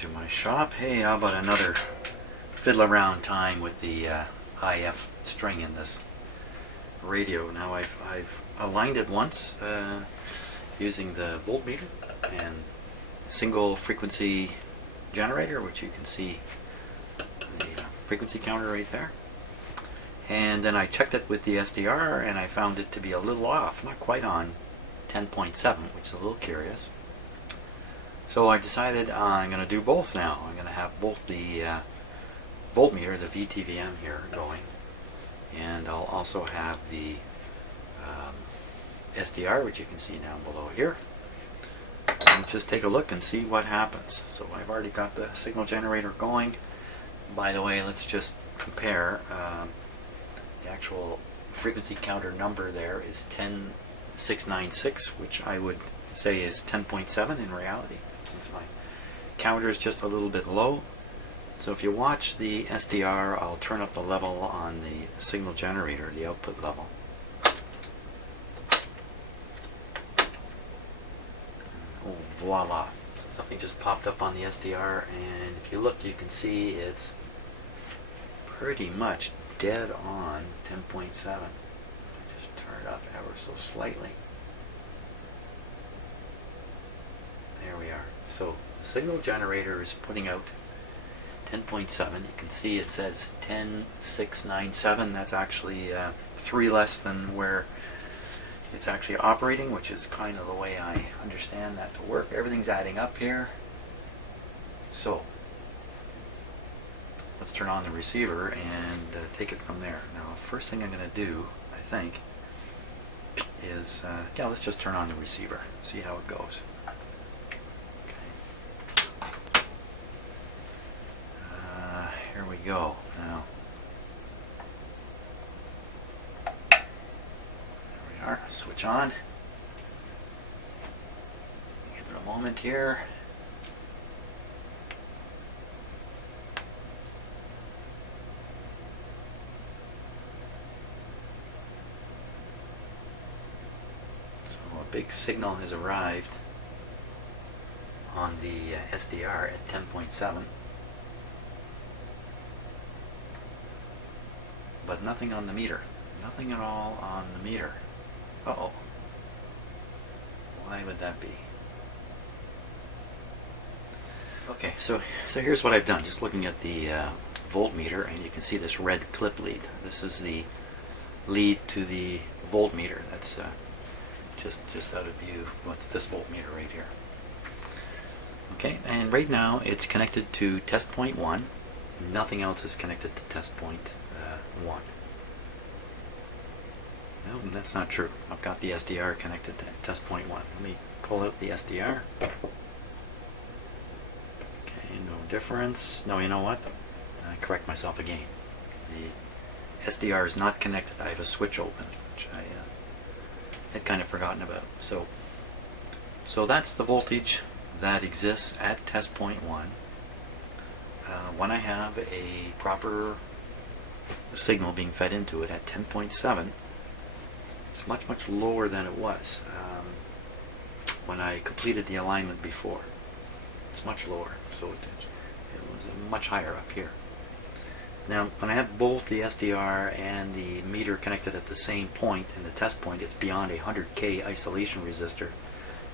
to my shop. Hey, how about another fiddle around time with the IF string in this radio. Now I've aligned it once using the voltmeter and single frequency generator, which you can see the frequency counter right there. And then I checked it with the SDR and I found it to be a little off, not quite on 10.7, which is a little curious. So I decided I'm going to do both now. I'm going to have both the voltmeter, the VTVM here, going, and I'll also have the SDR, which you can see down below here. And just take a look and see what happens. So I've already got the signal generator going. By the way, let's just compare. The actual frequency counter number there is 10696, which I would say is 10.7 in reality, since my counter is just a little bit low. So if you watch the SDR, I'll turn up the level on the signal generator, the output level. Oh, voila. So something just popped up on the SDR, and if you look, you can see it's pretty much dead on 10.7. Just turn it up ever so slightly. There we are. So the signal generator is putting out 10.7. You can see it says 10697. That's actually 3 less than where it's actually operating, which is kind of the way I understand that to work. Everything's adding up here. So let's turn on the receiver and take it from there. Now, first thing I'm going to do, I think, is yeah, let's just turn on the receiver, see how it goes. Here we go. Now, there we are. Switch on. Give it a moment here. So a big signal has arrived on the SDR at 10.7. But nothing on the meter. Nothing at all on the meter. Uh-oh. Why would that be? Okay, so here's what I've done. Just looking at the voltmeter, and you can see this red clip lead. This is the lead to the voltmeter. That's just out of view. What's this voltmeter right here? Okay, and right now it's connected to test point 1. Nothing else is connected to test point 1. No, that's not true. I've got the SDR connected to test point 1. Let me pull out the SDR. Okay, no difference. No, you know what? I correct myself again. The SDR is not connected. I have a switch open, which I had kind of forgotten about. So that's the voltage that exists at test point 1. When I have a proper signal being fed into it at 10.7, it's much lower than it was when I completed the alignment before. It's much lower, so it was much higher up here. Now, when I have both the SDR and the meter connected at the same point in the test point, it's beyond a 100K isolation resistor,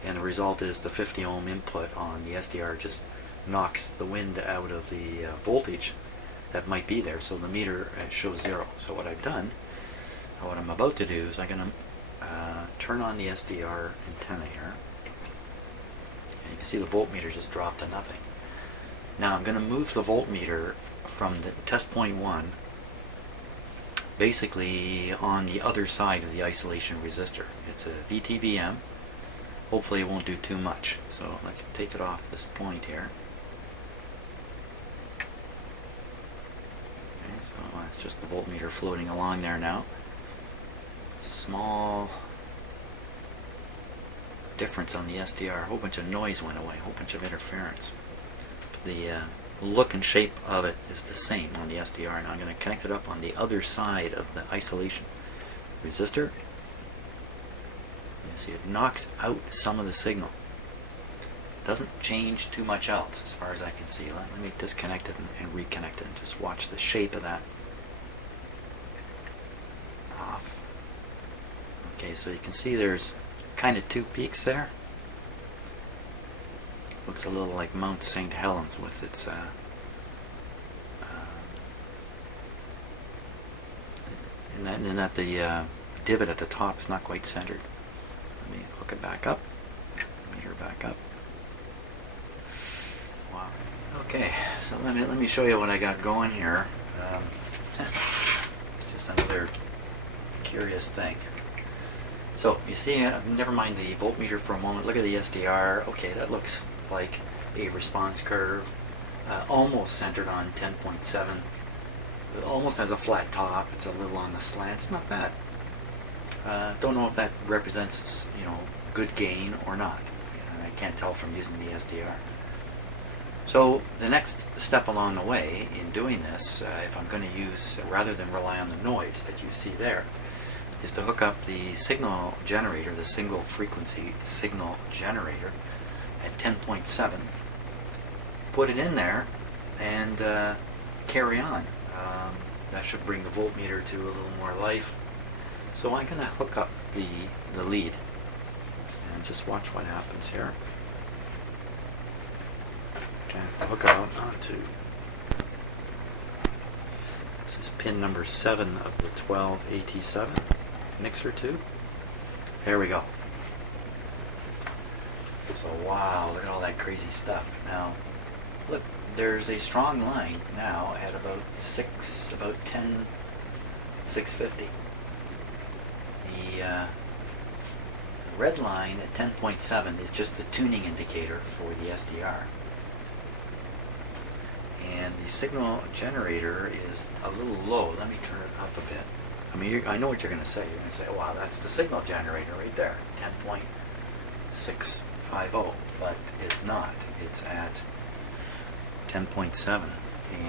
and the result is the 50 ohm input on the SDR just knocks the wind out of the voltage that might be there, so the meter shows 0. So what I've done, what I'm about to do, is I'm going to turn on the SDR antenna here, and you can see the voltmeter just dropped to nothing. Now I'm going to move the voltmeter from the test point 1 basically on the other side of the isolation resistor. It's a VTVM. Hopefully it won't do too much. So let's take it off this point here. So it's just the voltmeter floating along there now. Small difference on the SDR. A whole bunch of noise went away, a whole bunch of interference. The look and shape of it is the same on the SDR. Now I'm going to connect it up on the other side of the isolation resistor. You see it knocks out some of the signal. Doesn't change too much else as far as I can see. Let me disconnect it and reconnect it and just watch the shape of that. Off. Okay, so you can see there's kind of two peaks there. Looks a little like Mount St. Helens with its and that the divot at the top is not quite centered. Let me hook it back up. Meter back up. Wow. Okay, so let me show you what I got going here. Just another curious thing. So you see, never mind the voltmeter for a moment. Look at the SDR. Okay, that looks like a response curve, almost centered on 10.7. It almost has a flat top. It's a little on the slant. It's not bad. Don't know if that represents, good gain or not. I can't tell from using the SDR. So the next step along the way in doing this, if I'm going to use, rather than rely on the noise that you see there, is to hook up the signal generator, the single frequency signal generator at 10.7, put it in there, and carry on. That should bring the voltmeter to a little more life. So I'm going to hook up the lead and just watch what happens here. Okay, I'll hook out onto, this is pin number 7 of the 12AT7 mixer tube. There we go. So wow, look at all that crazy stuff. Now, look, there's a strong line now at about 10, 650. The red line at 10.7 is just the tuning indicator for the SDR. And the signal generator is a little low. Let me turn it up a bit. I mean, I know what you're going to say. You're going to say, wow, that's the signal generator right there, 10.650. But it's not. It's at 10.7.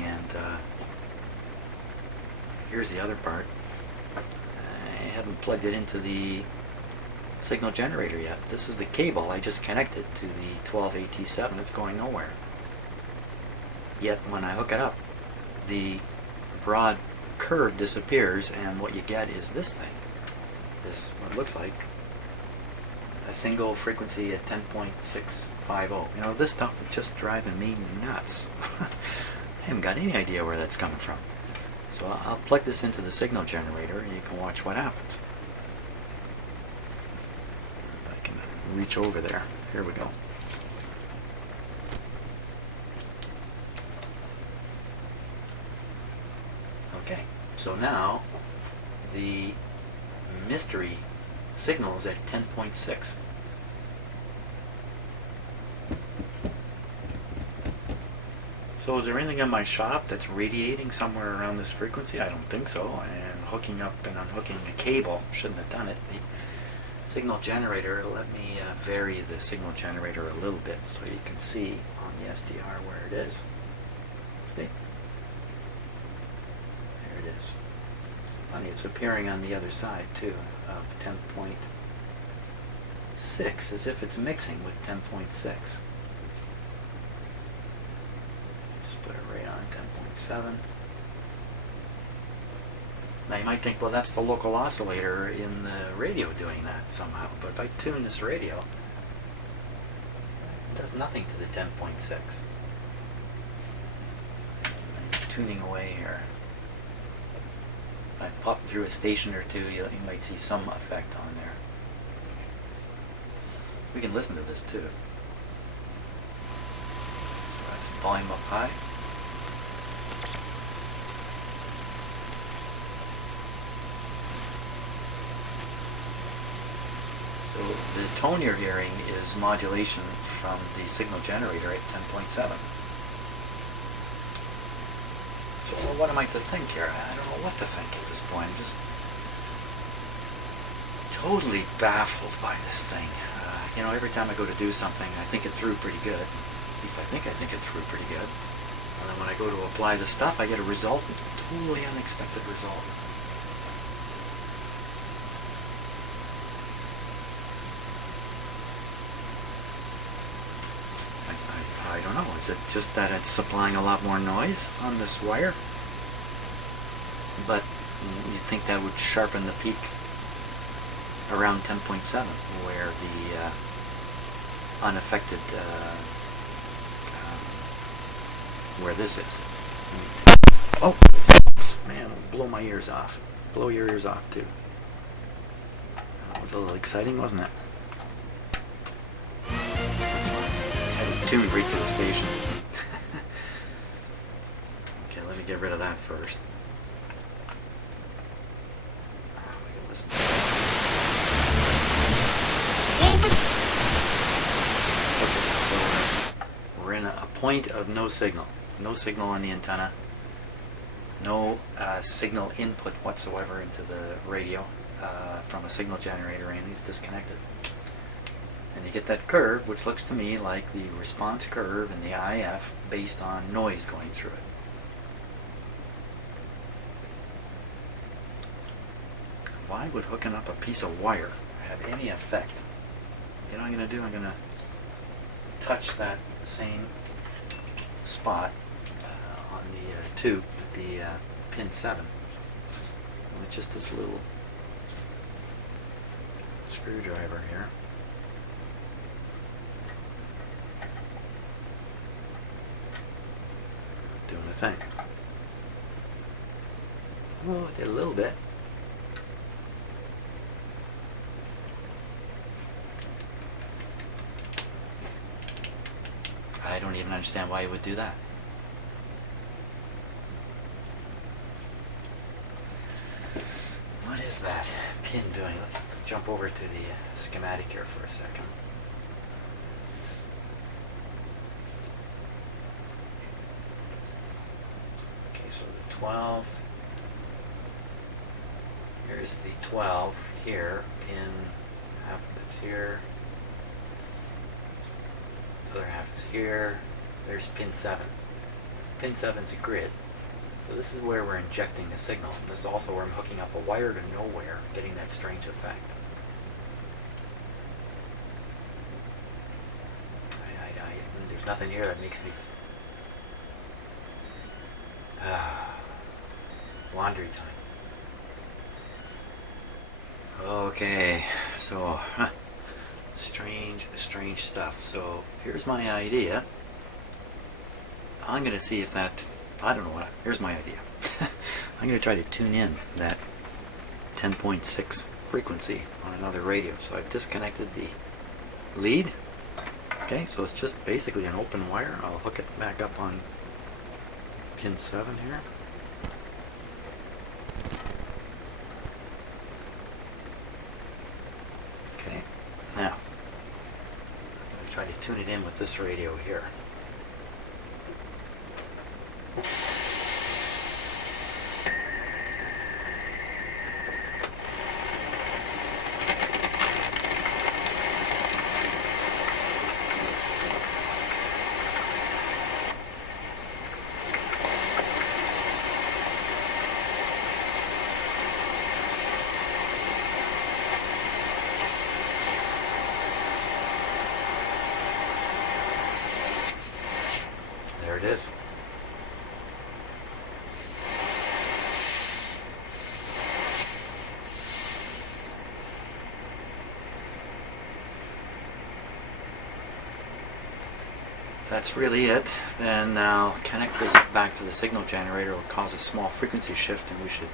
And here's the other part. I haven't plugged it into the signal generator yet. This is the cable I just connected to the 12AT7. It's going nowhere. Yet when I hook it up, the broad curve disappears, and what you get is this thing. This, what looks like a single frequency at 10.650. This stuff is just driving me nuts. I haven't got any idea where that's coming from. So I'll plug this into the signal generator and you can watch what happens. If I can reach over there. Here we go. Okay, so now the mystery signal is at 10.6. So is there anything in my shop that's radiating somewhere around this frequency? I don't think so. And hooking up and unhooking a cable, shouldn't have done it. The signal generator, let me vary the signal generator a little bit so you can see on the SDR where it is. See? There it is. It's funny, it's appearing on the other side too, of 10.6, as if it's mixing with 10.6. Put it right on 10.7. Now you might think, well, that's the local oscillator in the radio doing that somehow. But if I tune this radio, it does nothing to the 10.6. I'm tuning away here. If I pop through a station or two, you might see some effect on there. We can listen to this too. So that's volume up high. So the tone you're hearing is modulation from the signal generator at 10.7. So what am I to think here? I don't know what to think at this point. I'm just totally baffled by this thing. Every time I go to do something, I think it through pretty good. At least I think it through pretty good. And then when I go to apply the stuff, I get a result, a totally unexpected result. know, is it just that it's supplying a lot more noise on this wire? But you think that would sharpen the peak around 10.7, where the unaffected, where this is. Oh, man, it'll blow my ears off. Blow your ears off too. That was a little exciting, wasn't it? That's fine. I tuned right to the station. Okay, let me get rid of that first. We can listen. Okay, so we're in a point of no signal. No signal on the antenna. No signal input whatsoever into the radio from a signal generator, and it's disconnected. And you get that curve, which looks to me like the response curve in the IF based on noise going through it. Why would hooking up a piece of wire have any effect? You know what I'm going to do? I'm going to touch that same spot on the tube, the pin 7, with just this little screwdriver here. Doing a thing. Oh, I did a little bit. I don't even understand why you would do that. What is that pin doing? Let's jump over to the schematic here for a second. Okay, so the 12. Here's the 12 here. Pin half of it's here. The other half is here. There's pin 7. Pin 7 is a grid. So this is where we're injecting the signal. This is also where I'm hooking up a wire to nowhere, getting that strange effect. There's nothing here that makes me... laundry time. Okay, so... strange stuff. So here's my idea. I'm going to see if that... I don't know what. Here's my idea. I'm going to try to tune in that 10.6 frequency on another radio. So I've disconnected the lead. Okay, so it's just basically an open wire. I'll hook it back up on pin 7 here. Okay, now I'm going to try to tune it in with this radio here. There it is. That's really it. Then I'll connect this back to the signal generator. It'll cause a small frequency shift and we should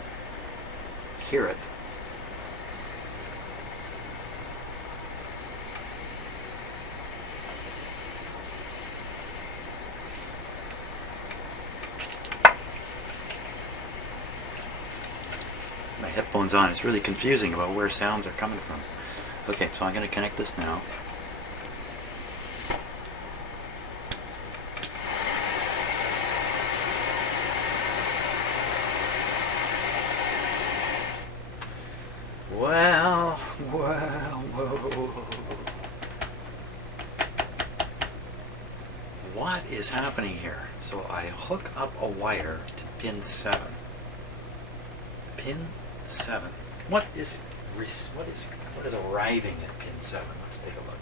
hear it. My headphones on. It's really confusing about where sounds are coming from. Okay, so I'm going to connect this now. Whoa. What is happening here? So I hook up a wire to pin 7. Pin 7. What is arriving at pin 7? Let's take a look.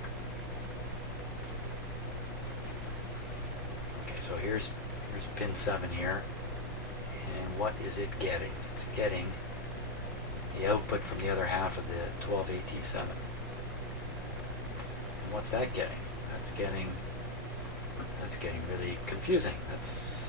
so here's pin 7 here, and what is it getting? It's getting the output from the other half of the 12AT7. And what's that getting? That's getting really confusing. That's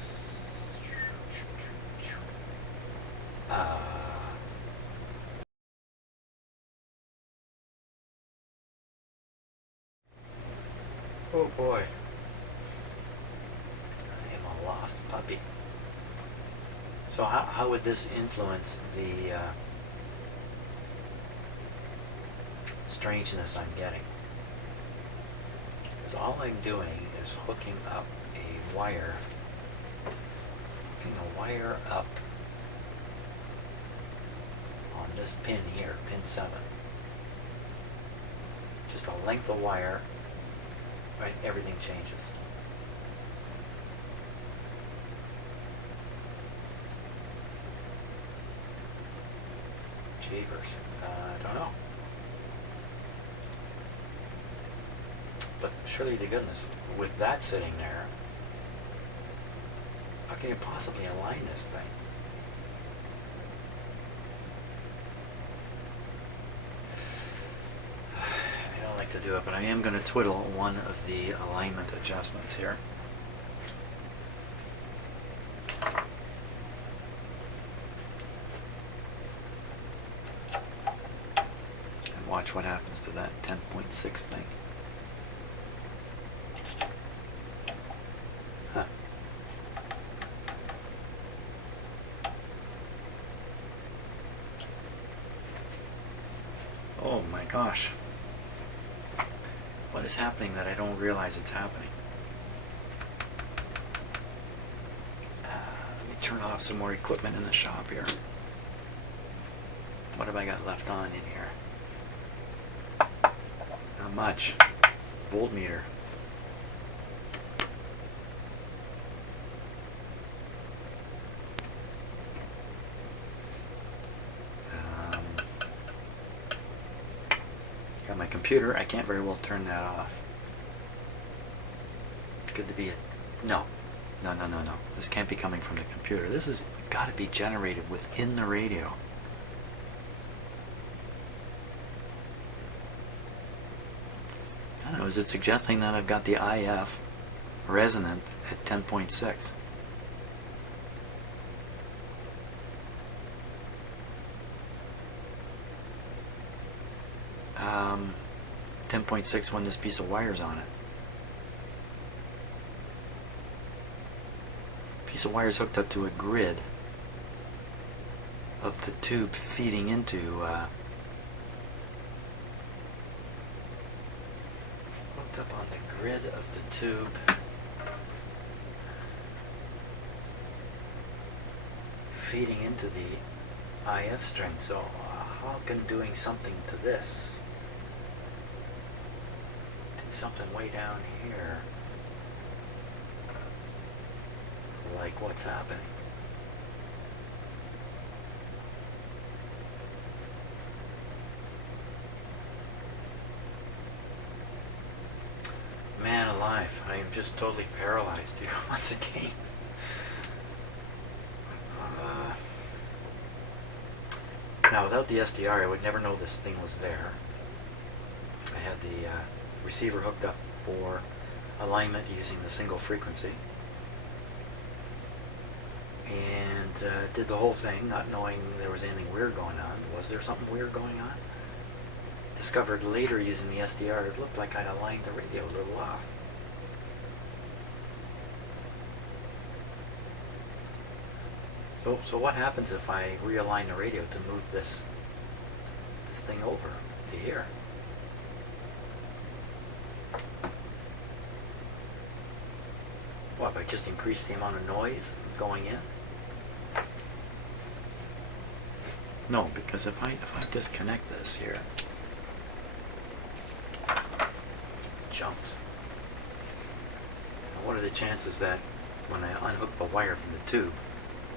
oh boy, I am a lost puppy. So how would this influence the strangeness I'm getting? Because all I'm doing is hooking up a wire up on this pin here, pin 7. Just a length of wire, right? Everything changes. Jeepers. I don't know. But surely to goodness, with that sitting there, how can you possibly align this thing? I don't like to do it, but I am going to twiddle one of the alignment adjustments here. And watch what happens to that 10.6 thing. Huh. Oh my gosh. What is happening that I don't realize it's happening? Let me turn off some more equipment in the shop here. What have I got left on in here? Not much. Voltmeter. Got my computer. I can't very well turn that off. It's good to be no. This can't be coming from the computer. This has got to be generated within the radio. I don't know. Is it suggesting that I've got the IF resonant at 10.6? 10.6 when this piece of wire's on it. Piece of wire is hooked up to a grid of the tube feeding into hooked up on the grid of the tube feeding into the IF string. So how can doing something to this, do something way down here, like what's happening? Man alive, I am just totally paralyzed here once again. Now without the SDR I would never know this thing was there. I had the receiver hooked up for alignment using the single frequency. And did the whole thing not knowing there was anything weird going on. Was there something weird going on? Discovered later using the SDR it looked like I aligned the radio a little off. So what happens if I realign the radio to move this thing over to here? What, if I just increase the amount of noise going in? No, because if I disconnect this here, it jumps. Now what are the chances that when I unhook the wire from the tube,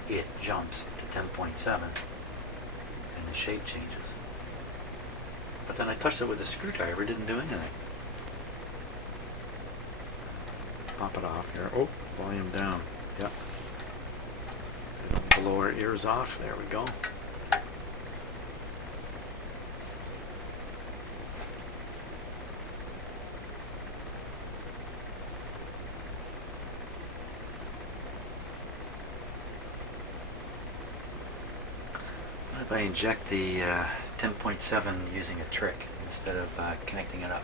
it jumps to 10.7 and the shape changes? But then I touched it with a screwdriver, it didn't do anything. pop it off here. Oh, volume down. Yep. Blow our ears off. There we go. What if I inject the 10.7 using a trick instead of connecting it up?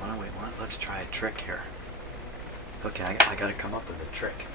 Well, wait, what? Let's try a trick here. Okay, I got to come up with a trick.